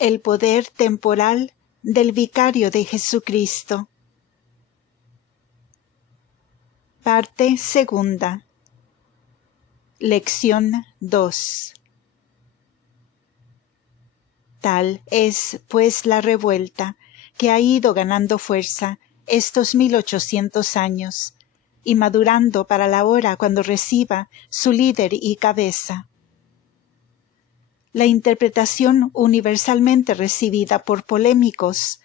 El poder temporal del Vicario de Jesucristo. Parte segunda. Lección 2. Tal es, pues, la revuelta que ha ido ganando fuerza estos 1800 años, y madurando para la hora cuando reciba su líder y cabeza. La interpretación universalmente recibida por polémicos,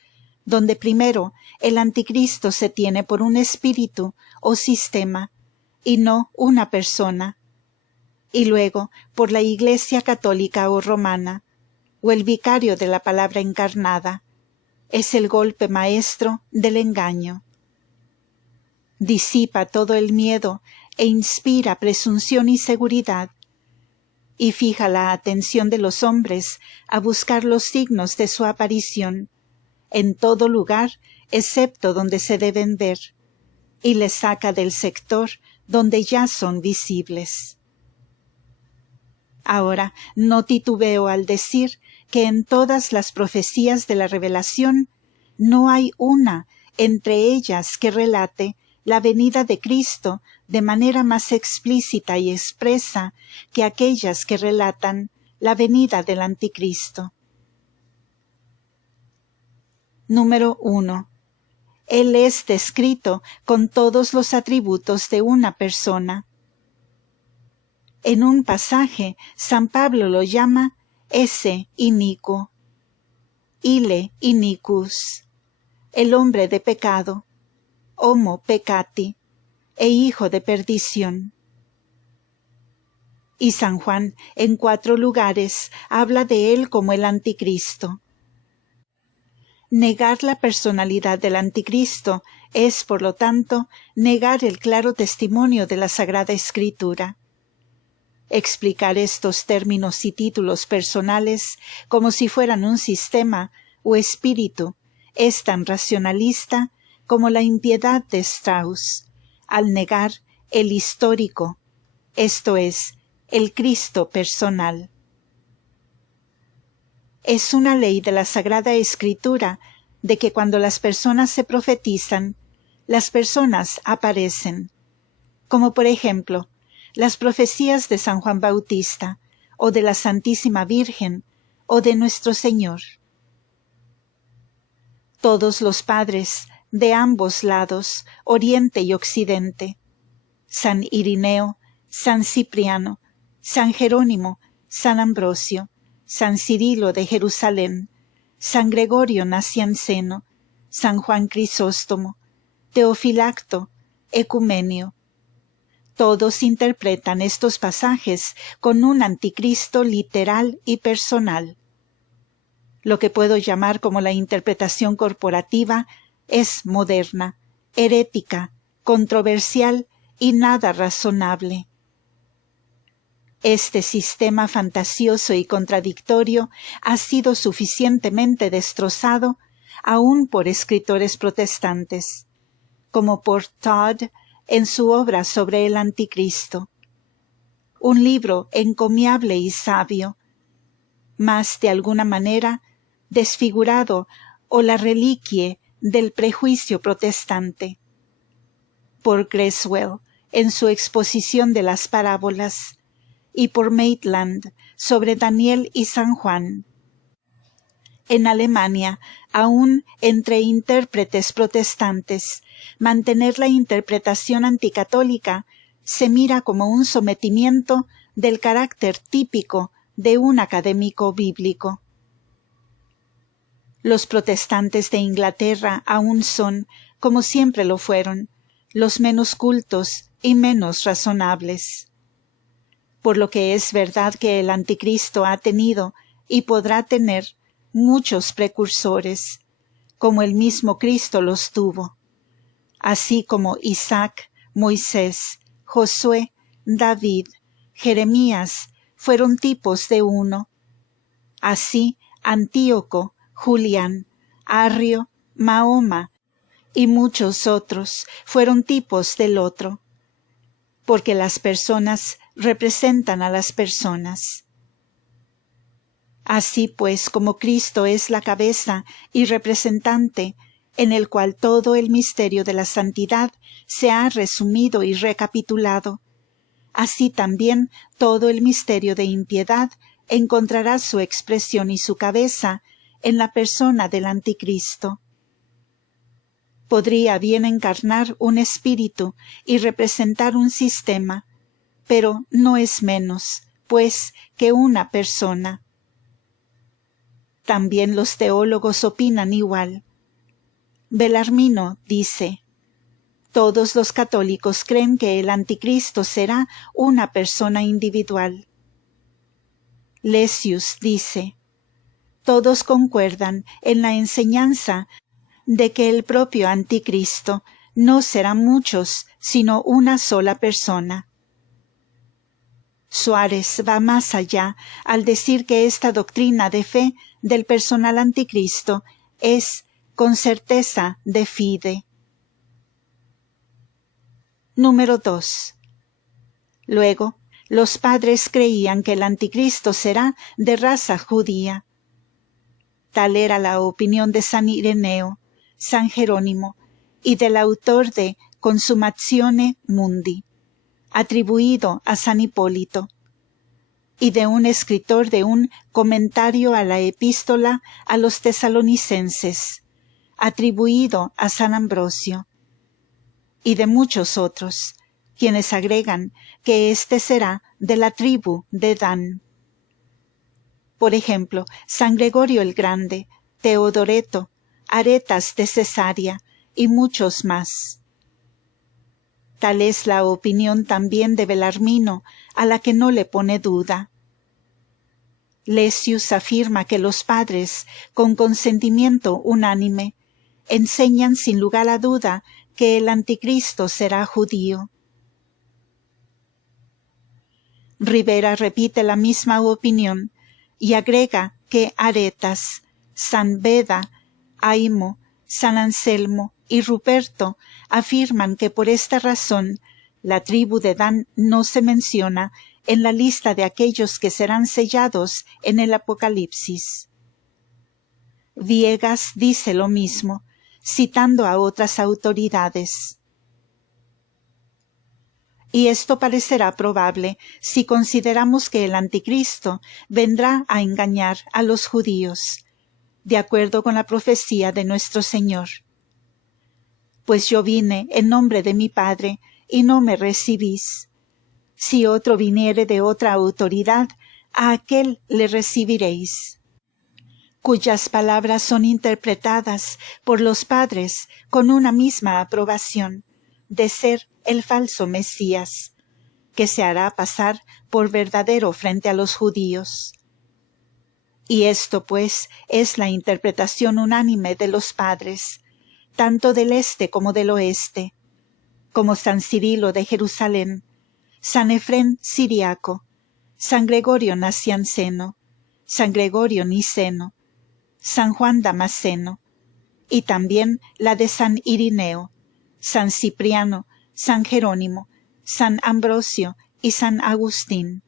donde primero el anticristo se tiene por un espíritu o sistema, y no una persona, y luego por la Iglesia católica o romana, o el vicario de la palabra encarnada, es el golpe maestro del engaño. Disipa todo el miedo e inspira presunción y seguridad, y fija la atención de los hombres a buscar los signos de su aparición, en todo lugar excepto donde se deben ver, y les saca del sector donde ya son visibles. Ahora no titubeo al decir que en todas las profecías de la revelación no hay una entre ellas que relate la venida de Cristo de manera más explícita y expresa que aquellas que relatan la venida del anticristo. Número 1. Él es descrito con todos los atributos de una persona. En un pasaje, San Pablo lo llama esse inicuo, ille iniquus, el hombre de pecado, homo peccati, e hijo de perdición. Y San Juan en 4 lugares habla de él como el anticristo. Negar la personalidad del anticristo es, por lo tanto, negar el claro testimonio de la Sagrada Escritura. Explicar estos términos y títulos personales como si fueran un sistema o espíritu es tan racionalista como la impiedad de Strauss, al negar el histórico, esto es, el Cristo personal. Es una ley de la Sagrada Escritura de que cuando las personas se profetizan, las personas aparecen, como por ejemplo, las profecías de San Juan Bautista, o de la Santísima Virgen, o de nuestro Señor. Todos los padres, de ambos lados, Oriente y Occidente, San Irineo, San Cipriano, San Jerónimo, San Ambrosio, San Cirilo de Jerusalén, San Gregorio Nacianceno, San Juan Crisóstomo, Teofilacto, Ecumenio. Todos interpretan estos pasajes con un anticristo literal y personal. Lo que puedo llamar como la interpretación corporativa es moderna, herética, controversial y nada razonable. Este sistema fantasioso y contradictorio ha sido suficientemente destrozado aún por escritores protestantes, como por Todd en su obra sobre el Anticristo. Un libro encomiable y sabio, mas de alguna manera desfigurado o la reliquia del prejuicio protestante. Por Creswell en su exposición de las parábolas, y por Maitland sobre Daniel y San Juan. En Alemania, aún entre intérpretes protestantes, mantener la interpretación anticatólica se mira como un sometimiento del carácter típico de un académico bíblico. Los protestantes de Inglaterra aún son, como siempre lo fueron, los menos cultos y menos razonables. Por lo que es verdad que el anticristo ha tenido y podrá tener muchos precursores, como el mismo Cristo los tuvo, así como Isaac, Moisés, Josué, David, Jeremías fueron tipos de uno. Así Antíoco, Julián, Arrio, Mahoma y muchos otros fueron tipos del otro, porque las personas representan a las personas. Así pues, como Cristo es la cabeza y representante, en el cual todo el misterio de la santidad se ha resumido y recapitulado, así también todo el misterio de impiedad encontrará su expresión y su cabeza en la persona del Anticristo. Podría bien encarnar un espíritu y representar un sistema, pero no es menos, pues, que una persona. También los teólogos opinan igual. Bellarmino dice: todos los católicos creen que el Anticristo será una persona individual. Lessius dice: todos concuerdan en la enseñanza de que el propio Anticristo no será muchos, sino una sola persona. Suárez va más allá al decir que esta doctrina de fe del personal Anticristo es con certeza de fide. Número 2. Luego, los padres creían que el Anticristo será de raza judía. Tal era la opinión de San Ireneo, San Jerónimo y del autor de Consumatione Mundi, atribuido a San Hipólito, y de un escritor de un comentario a la epístola a los tesalonicenses, atribuido a San Ambrosio, y de muchos otros, quienes agregan que éste será de la tribu de Dan. Por ejemplo, San Gregorio el Grande, Teodoreto, Aretas de Cesarea y muchos más. Tal es la opinión también de Bellarmino, a la que no le pone duda. Lessius afirma que los padres, con consentimiento unánime, enseñan sin lugar a duda que el Anticristo será judío. Rivera repite la misma opinión y agrega que Aretas, San Beda, Aimo, San Anselmo y Ruperto afirman que por esta razón la tribu de Dan no se menciona en la lista de aquellos que serán sellados en el Apocalipsis. Viegas dice lo mismo, citando a otras autoridades. Y esto parecerá probable si consideramos que el Anticristo vendrá a engañar a los judíos, de acuerdo con la profecía de nuestro Señor. Pues yo vine en nombre de mi Padre, y no me recibís. Si otro viniere de otra autoridad, a aquel le recibiréis. Cuyas palabras son interpretadas por los padres con una misma aprobación, de ser el falso Mesías, que se hará pasar por verdadero frente a los judíos. Y esto, pues, es la interpretación unánime de los padres, tanto del este como del oeste, como San Cirilo de Jerusalén, San Efrén Siriaco, San Gregorio Nacianceno, San Gregorio Niceno, San Juan Damasceno, y también la de San Irineo, San Cipriano, San Jerónimo, San Ambrosio y San Agustín.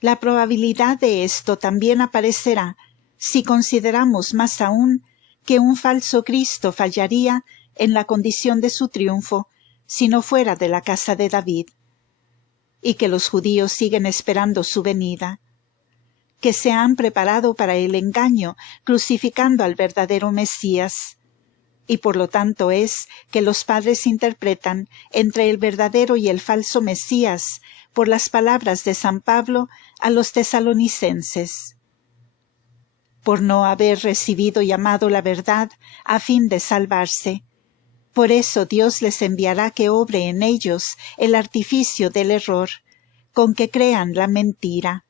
La probabilidad de esto también aparecerá si consideramos más aún que un falso Cristo fallaría en la condición de su triunfo si no fuera de la casa de David, y que los judíos siguen esperando su venida, que se han preparado para el engaño crucificando al verdadero Mesías, y por lo tanto es que los padres interpretan entre el verdadero y el falso Mesías por las palabras de San Pablo a los tesalonicenses. Por no haber recibido y amado la verdad a fin de salvarse, por eso Dios les enviará que obre en ellos el artificio del error, con que crean la mentira.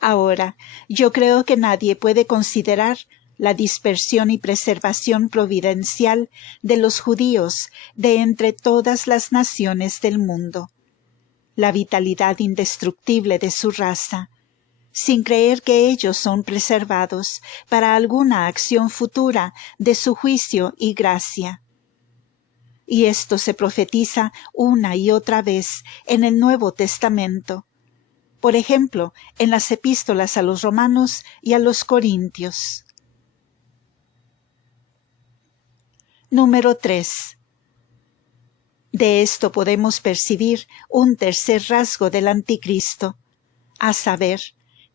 Ahora, yo creo que nadie puede considerar la dispersión y preservación providencial de los judíos de entre todas las naciones del mundo, la vitalidad indestructible de su raza, sin creer que ellos son preservados para alguna acción futura de su juicio y gracia. Y esto se profetiza una y otra vez en el Nuevo Testamento. por ejemplo, en las epístolas a los romanos y a los corintios. Número 3. De esto podemos percibir un tercer rasgo del anticristo, a saber,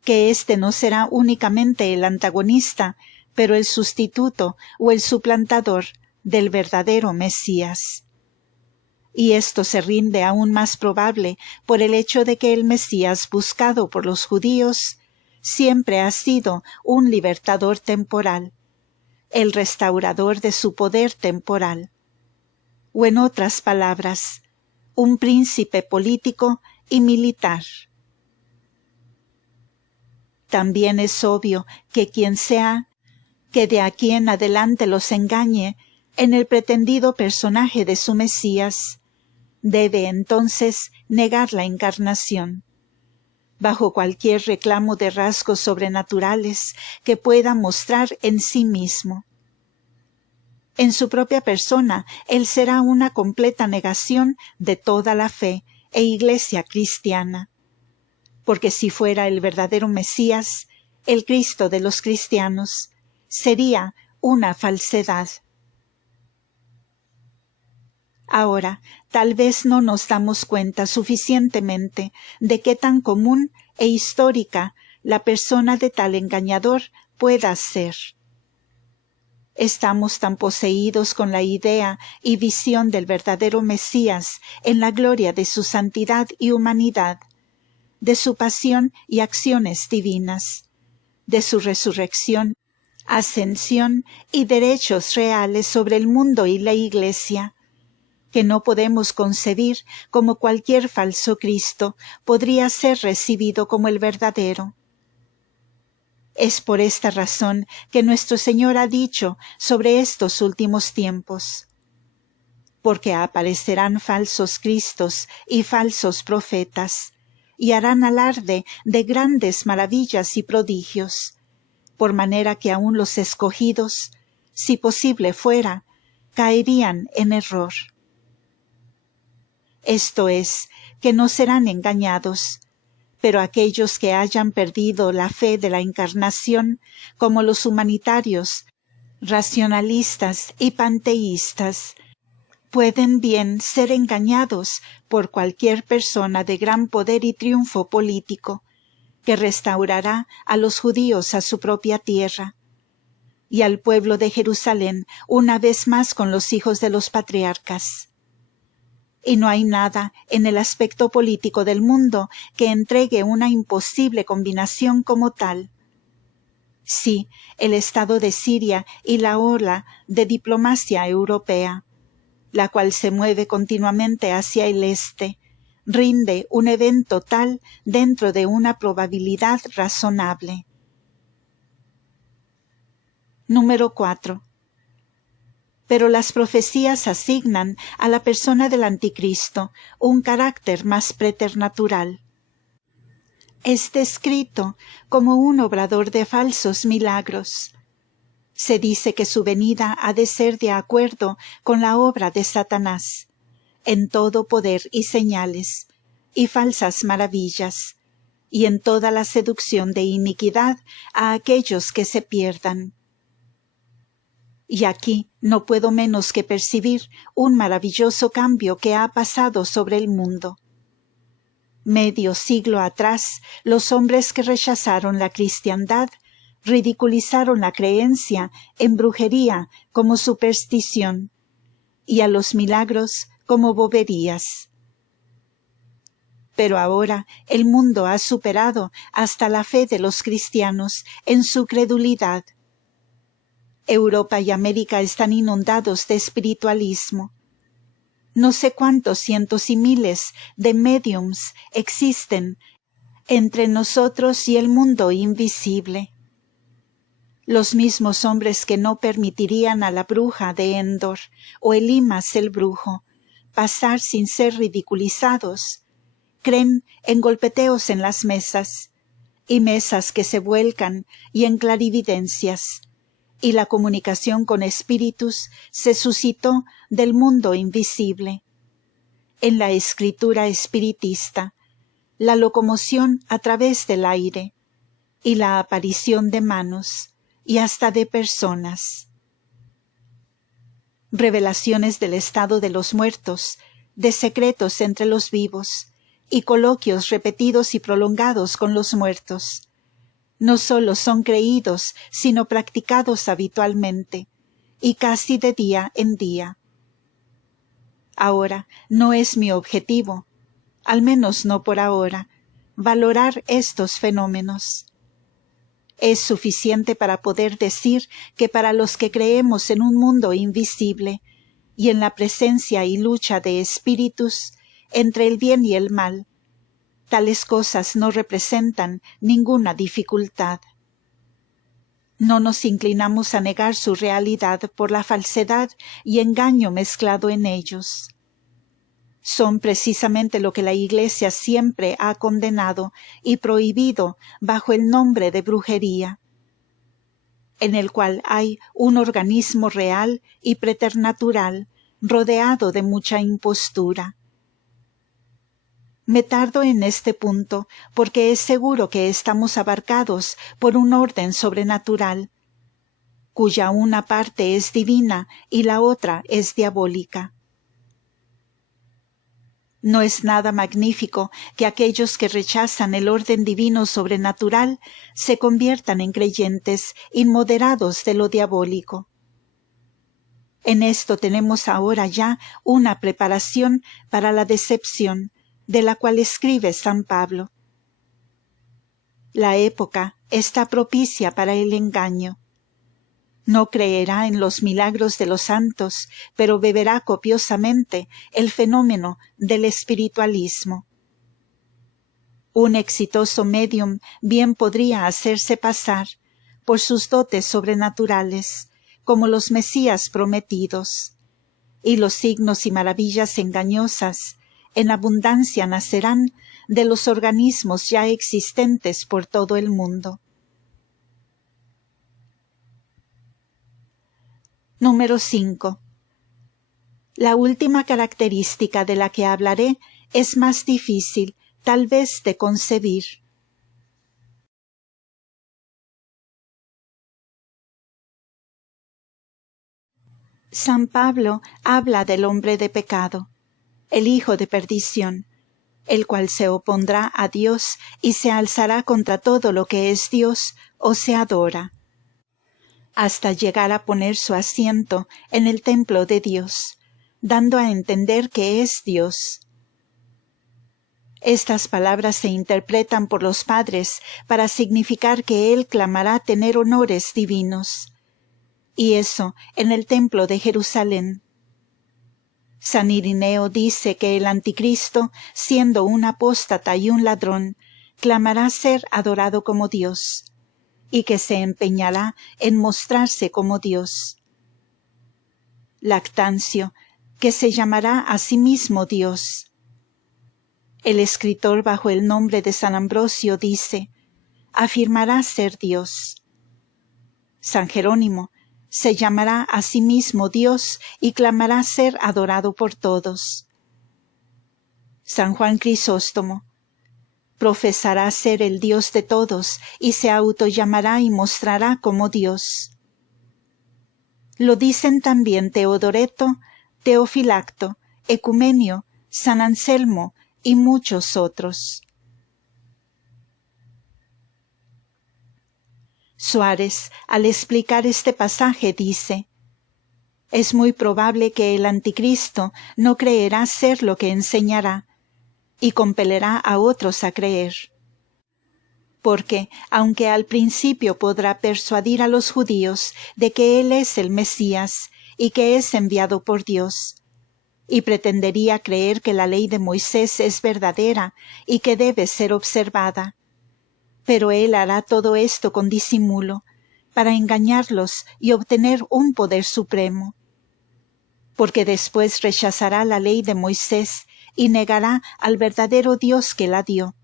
que éste no será únicamente el antagonista, pero el sustituto o el suplantador del verdadero Mesías. Y esto se rinde aún más probable por el hecho de que el Mesías buscado por los judíos siempre ha sido un libertador temporal, el restaurador de su poder temporal, o en otras palabras, un príncipe político y militar. También es obvio que quien sea que de aquí en adelante los engañe en el pretendido personaje de su Mesías, debe entonces negar la encarnación, bajo cualquier reclamo de rasgos sobrenaturales que pueda mostrar en sí mismo. En su propia persona, él será una completa negación de toda la fe e iglesia cristiana, porque si fuera el verdadero Mesías, el Cristo de los cristianos, sería una falsedad. Ahora, tal vez no nos damos cuenta suficientemente de qué tan común e histórica la persona de tal engañador pueda ser. Estamos tan poseídos con la idea y visión del verdadero Mesías en la gloria de su santidad y humanidad, de su pasión y acciones divinas, de su resurrección, ascensión y derechos reales sobre el mundo y la Iglesia, que no podemos concebir cómo cualquier falso Cristo podría ser recibido como el verdadero. Es por esta razón que nuestro Señor ha dicho sobre estos últimos tiempos: porque aparecerán falsos Cristos y falsos profetas, y harán alarde de grandes maravillas y prodigios, por manera que aun los escogidos, si posible fuera, caerían en error. Esto es, que no serán engañados, pero aquellos que hayan perdido la fe de la encarnación, como los humanitarios, racionalistas y panteístas, pueden bien ser engañados por cualquier persona de gran poder y triunfo político, que restaurará a los judíos a su propia tierra, y al pueblo de Jerusalén una vez más con los hijos de los patriarcas. Y no hay nada en el aspecto político del mundo que entregue una imposible combinación como tal. Sí, el estado de Siria y la ola de diplomacia europea, la cual se mueve continuamente hacia el este, rinde un evento tal dentro de una probabilidad razonable. Número 4. Pero las profecías asignan a la persona del anticristo un carácter más preternatural. Es descrito como un obrador de falsos milagros. Se dice que su venida ha de ser de acuerdo con la obra de Satanás, en todo poder y señales, y falsas maravillas, y en toda la seducción de iniquidad a aquellos que se pierdan. Y aquí no puedo menos que percibir un maravilloso cambio que ha pasado sobre el mundo. Medio siglo atrás, los hombres que rechazaron la cristiandad ridiculizaron la creencia en brujería como superstición y a los milagros como boberías. Pero ahora el mundo ha superado hasta la fe de los cristianos en su credulidad. Europa y América están inundados de espiritualismo. No sé cuántos cientos y miles de médiums existen entre nosotros y el mundo invisible. Los mismos hombres que no permitirían a la bruja de Endor o Elimas el brujo pasar sin ser ridiculizados, creen en golpeteos en las mesas, y mesas que se vuelcan, y en clarividencias, y la comunicación con espíritus se suscitó del mundo invisible. En la escritura espiritista, la locomoción a través del aire, y la aparición de manos, y hasta de personas. Revelaciones del estado de los muertos, de secretos entre los vivos, y coloquios repetidos y prolongados con los muertos. No solo son creídos, sino practicados habitualmente, y casi de día en día. Ahora no es mi objetivo, al menos no por ahora, valorar estos fenómenos. Es suficiente para poder decir que para los que creemos en un mundo invisible y en la presencia y lucha de espíritus entre el bien y el mal, tales cosas no representan ninguna dificultad. No nos inclinamos a negar su realidad por la falsedad y engaño mezclado en ellos. Son precisamente lo que la Iglesia siempre ha condenado y prohibido bajo el nombre de brujería, en el cual hay un organismo real y preternatural rodeado de mucha impostura. Me tardo en este punto porque es seguro que estamos abarcados por un orden sobrenatural, cuya una parte es divina y la otra es diabólica. No es nada magnífico que aquellos que rechazan el orden divino sobrenatural se conviertan en creyentes inmoderados de lo diabólico. En esto tenemos ahora ya una preparación para la decepción, de la cual escribe San Pablo. La época está propicia para el engaño. No creerá en los milagros de los santos, pero beberá copiosamente el fenómeno del espiritualismo. Un exitoso médium bien podría hacerse pasar por sus dotes sobrenaturales, como los Mesías prometidos, y los signos y maravillas engañosas en abundancia nacerán de los organismos ya existentes por todo el mundo. Número 5. La última característica de la que hablaré es más difícil, tal vez, de concebir. San Pablo habla del hombre de pecado, el hijo de perdición, el cual se opondrá a Dios y se alzará contra todo lo que es Dios o se adora, hasta llegar a poner su asiento en el templo de Dios, dando a entender que es Dios. Estas palabras se interpretan por los padres para significar que él clamará tener honores divinos, y eso en el templo de Jerusalén. San Irineo dice que el anticristo, siendo un apóstata y un ladrón, clamará ser adorado como Dios, y que se empeñará en mostrarse como Dios. Lactancio, que se llamará a sí mismo Dios. El escritor bajo el nombre de San Ambrosio dice, afirmará ser Dios. San Jerónimo se llamará a sí mismo Dios y clamará ser adorado por todos. San Juan Crisóstomo profesará ser el Dios de todos y se autollamará y mostrará como Dios. Lo dicen también Teodoreto, Teofilacto, Ecumenio, San Anselmo y muchos otros. Suárez, al explicar este pasaje, dice: es muy probable que el anticristo no creerá ser lo que enseñará, y compelerá a otros a creer. Porque, aunque al principio podrá persuadir a los judíos de que él es el Mesías y que es enviado por Dios, y pretendería creer que la ley de Moisés es verdadera y que debe ser observada, pero él hará todo esto con disimulo, para engañarlos y obtener un poder supremo. Porque después rechazará la ley de Moisés y negará al verdadero Dios que la dio,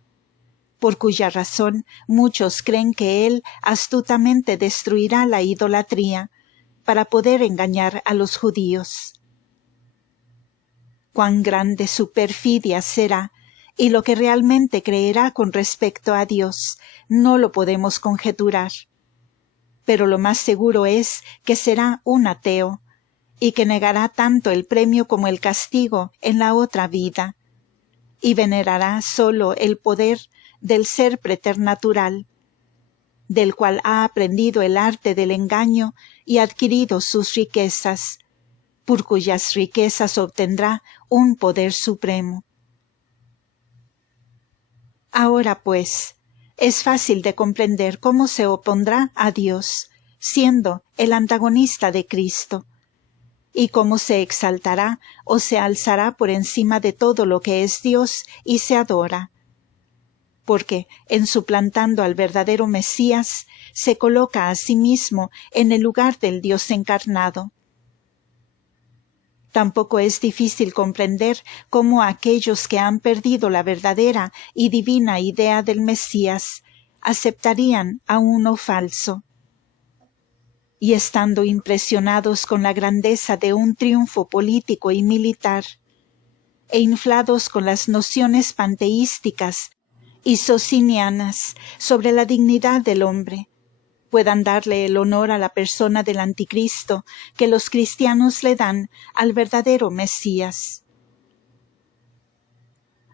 por cuya razón muchos creen que él astutamente destruirá la idolatría, para poder engañar a los judíos. Cuán grande su perfidia será y lo que realmente creerá con respecto a Dios no lo podemos conjeturar. Pero lo más seguro es que será un ateo, y que negará tanto el premio como el castigo en la otra vida, y venerará solo el poder del ser preternatural, del cual ha aprendido el arte del engaño y adquirido sus riquezas, por cuyas riquezas obtendrá un poder supremo. Ahora pues, es fácil de comprender cómo se opondrá a Dios, siendo el antagonista de Cristo, y cómo se exaltará o se alzará por encima de todo lo que es Dios y se adora. Porque, en suplantando al verdadero Mesías, se coloca a sí mismo en el lugar del Dios encarnado. Tampoco es difícil comprender cómo aquellos que han perdido la verdadera y divina idea del Mesías aceptarían a uno falso. Y estando impresionados con la grandeza de un triunfo político y militar, e inflados con las nociones panteísticas y socinianas sobre la dignidad del hombre, puedan darle el honor a la persona del anticristo que los cristianos le dan al verdadero Mesías.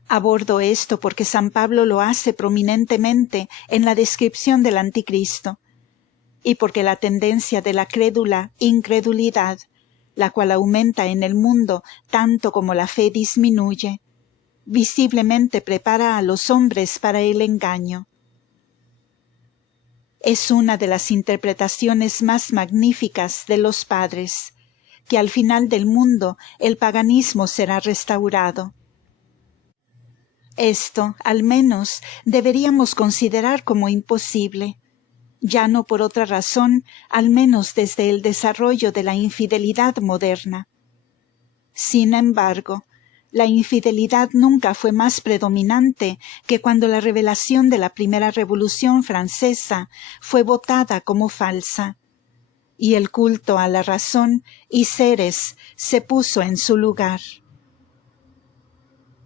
Abordo esto porque San Pablo lo hace prominentemente en la descripción del anticristo, y porque la tendencia de la crédula incredulidad, la cual aumenta en el mundo tanto como la fe disminuye, visiblemente prepara a los hombres para el engaño. Es una de las interpretaciones más magníficas de los padres, que al final del mundo el paganismo será restaurado. Esto, al menos, deberíamos considerar como imposible, ya no por otra razón, al menos desde el desarrollo de la infidelidad moderna. Sin embargo, la infidelidad nunca fue más predominante que cuando la revelación de la primera Revolución Francesa fue votada como falsa, y el culto a la razón y seres se puso en su lugar.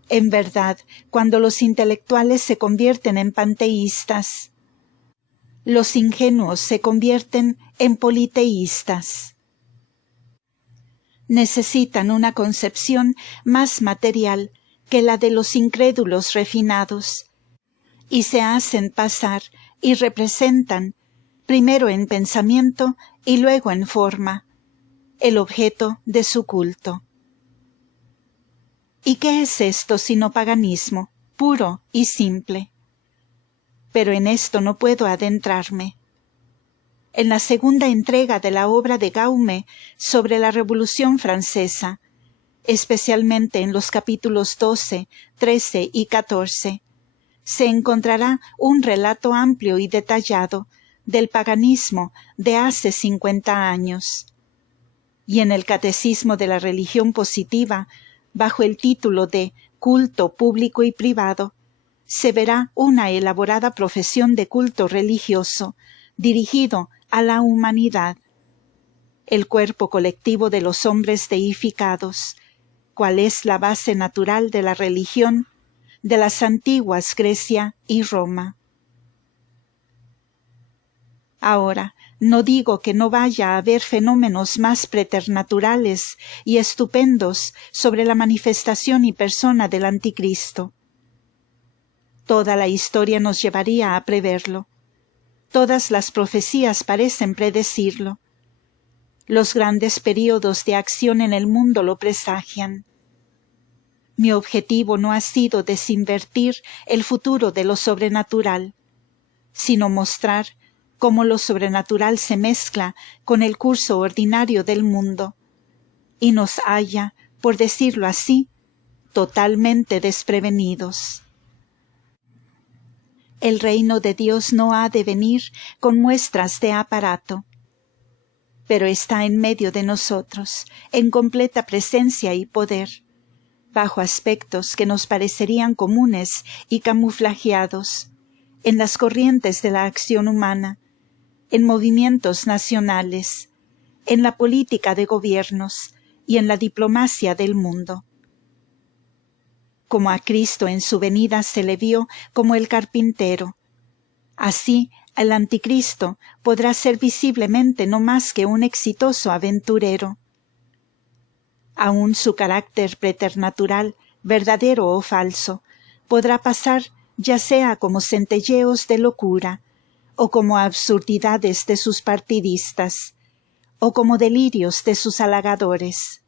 En verdad, cuando los intelectuales se convierten en panteístas, los ingenuos se convierten en politeístas. Necesitan una concepción más material que la de los incrédulos refinados, y se hacen pasar y representan, primero en pensamiento y luego en forma, el objeto de su culto. ¿Y qué es esto sino paganismo, puro y simple? Pero en esto no puedo adentrarme. En la segunda entrega de la obra de Gaume sobre la Revolución Francesa, especialmente en los capítulos 12, 13 y 14, se encontrará un relato amplio y detallado del paganismo de hace 50 años. Y en el Catecismo de la Religión Positiva, bajo el título de Culto Público y Privado, se verá una elaborada profesión de culto religioso dirigido a la humanidad, el cuerpo colectivo de los hombres deificados, cual es la base natural de la religión de las antiguas Grecia y Roma. Ahora, no digo que no vaya a haber fenómenos más preternaturales y estupendos sobre la manifestación y persona del anticristo. Toda la historia nos llevaría a preverlo. Todas las profecías parecen predecirlo. Los grandes períodos de acción en el mundo lo presagian. Mi objetivo no ha sido desinvertir el futuro de lo sobrenatural, sino mostrar cómo lo sobrenatural se mezcla con el curso ordinario del mundo, y nos halla, por decirlo así, totalmente desprevenidos. El reino de Dios no ha de venir con muestras de aparato, pero está en medio de nosotros, en completa presencia y poder, bajo aspectos que nos parecerían comunes y camuflajeados, en las corrientes de la acción humana, en movimientos nacionales, en la política de gobiernos y en la diplomacia del mundo. Como a Cristo en su venida se le vio como el carpintero, así el anticristo podrá ser visiblemente no más que un exitoso aventurero. Aún su carácter preternatural, verdadero o falso, podrá pasar ya sea como centelleos de locura, o como absurdidades de sus partidistas, o como delirios de sus halagadores.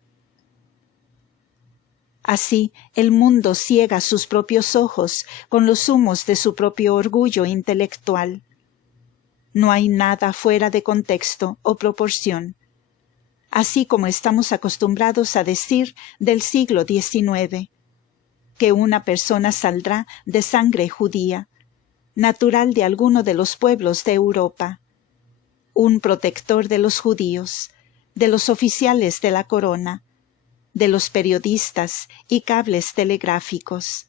Así el mundo ciega sus propios ojos con los humos de su propio orgullo intelectual. No hay nada fuera de contexto o proporción, así como estamos acostumbrados a decir del siglo XIX, que una persona saldrá de sangre judía, natural de alguno de los pueblos de Europa, un protector de los judíos, de los oficiales de la corona, de los periodistas y cables telegráficos,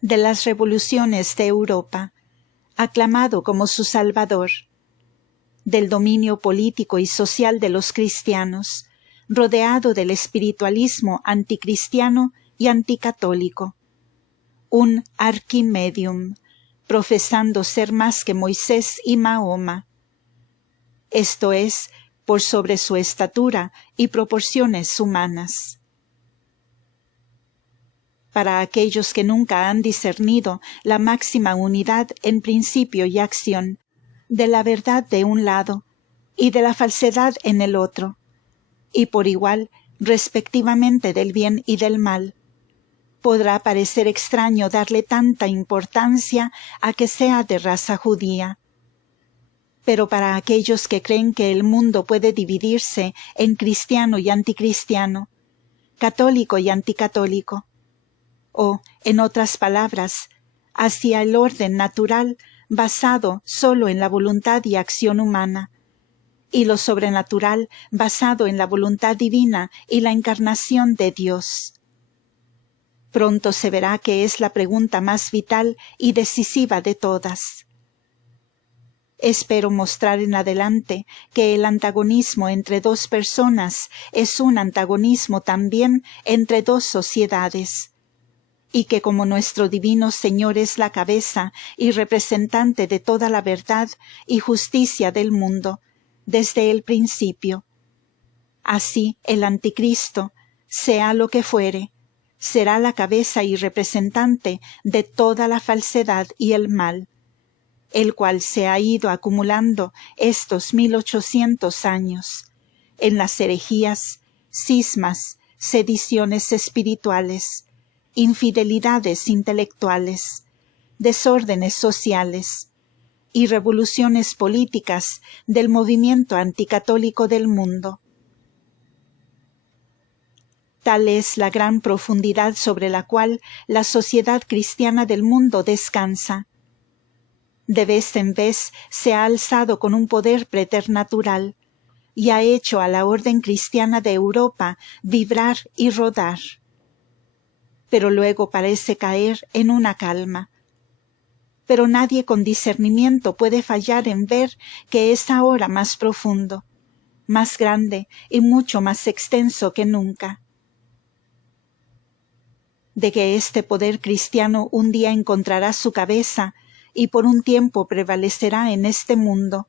de las revoluciones de Europa, aclamado como su salvador, del dominio político y social de los cristianos, rodeado del espiritualismo anticristiano y anticatólico, un archimedium, profesando ser más que Moisés y Mahoma, esto es, por sobre su estatura y proporciones humanas. Para aquellos que nunca han discernido la máxima unidad en principio y acción, de la verdad de un lado y de la falsedad en el otro, y por igual, respectivamente del bien y del mal, podrá parecer extraño darle tanta importancia a que sea de raza judía. Pero para aquellos que creen que el mundo puede dividirse en cristiano y anticristiano, católico y anticatólico, o, en otras palabras, hacia el orden natural basado solo en la voluntad y acción humana, y lo sobrenatural basado en la voluntad divina y la encarnación de Dios. Pronto se verá que es la pregunta más vital y decisiva de todas. Espero mostrar en adelante que el antagonismo entre dos personas es un antagonismo también entre dos sociedades, y que como nuestro divino Señor es la cabeza y representante de toda la verdad y justicia del mundo, desde el principio, así el anticristo, sea lo que fuere, será la cabeza y representante de toda la falsedad y el mal, el cual se ha ido acumulando estos 1800 años, en las herejías, cismas, sediciones espirituales, infidelidades intelectuales, desórdenes sociales y revoluciones políticas del movimiento anticatólico del mundo. Tal es la gran profundidad sobre la cual la sociedad cristiana del mundo descansa. De vez en vez se ha alzado con un poder preternatural y ha hecho a la orden cristiana de Europa vibrar y rodar. Pero luego parece caer en una calma. Pero nadie con discernimiento puede fallar en ver que es ahora más profundo, más grande y mucho más extenso que nunca. De que este poder cristiano un día encontrará su cabeza y por un tiempo prevalecerá en este mundo,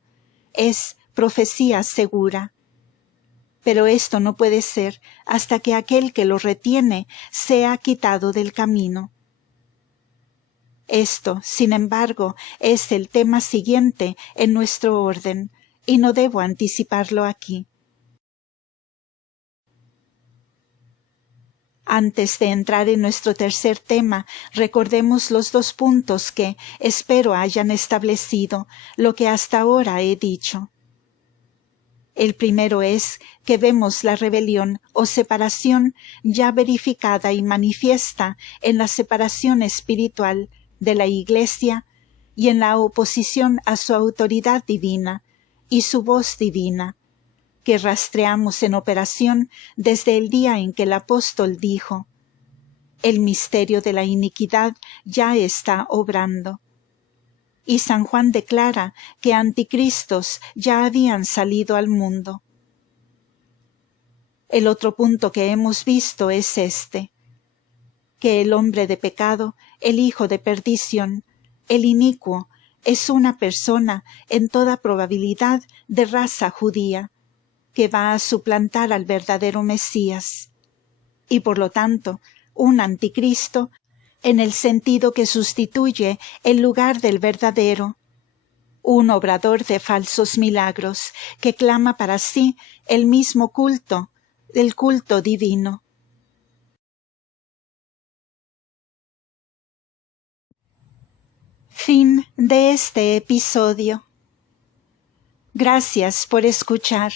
es profecía segura. Pero esto no puede ser hasta que aquel que lo retiene sea quitado del camino. Esto, sin embargo, es el tema siguiente en nuestro orden, y no debo anticiparlo aquí. Antes de entrar en nuestro tercer tema, recordemos los dos puntos que, espero, hayan establecido lo que hasta ahora he dicho. El primero es que vemos la rebelión o separación ya verificada y manifiesta en la separación espiritual de la Iglesia y en la oposición a su autoridad divina y su voz divina, que rastreamos en operación desde el día en que el apóstol dijo: «El misterio de la iniquidad ya está obrando». Y San Juan declara que anticristos ya habían salido al mundo. El otro punto que hemos visto es este, que el hombre de pecado, el hijo de perdición, el inicuo, es una persona, en toda probabilidad, de raza judía, que va a suplantar al verdadero Mesías, y por lo tanto, un anticristo, en el sentido que sustituye el lugar del verdadero, un obrador de falsos milagros, que clama para sí el mismo culto, el culto divino. Fin de este episodio. Gracias por escuchar.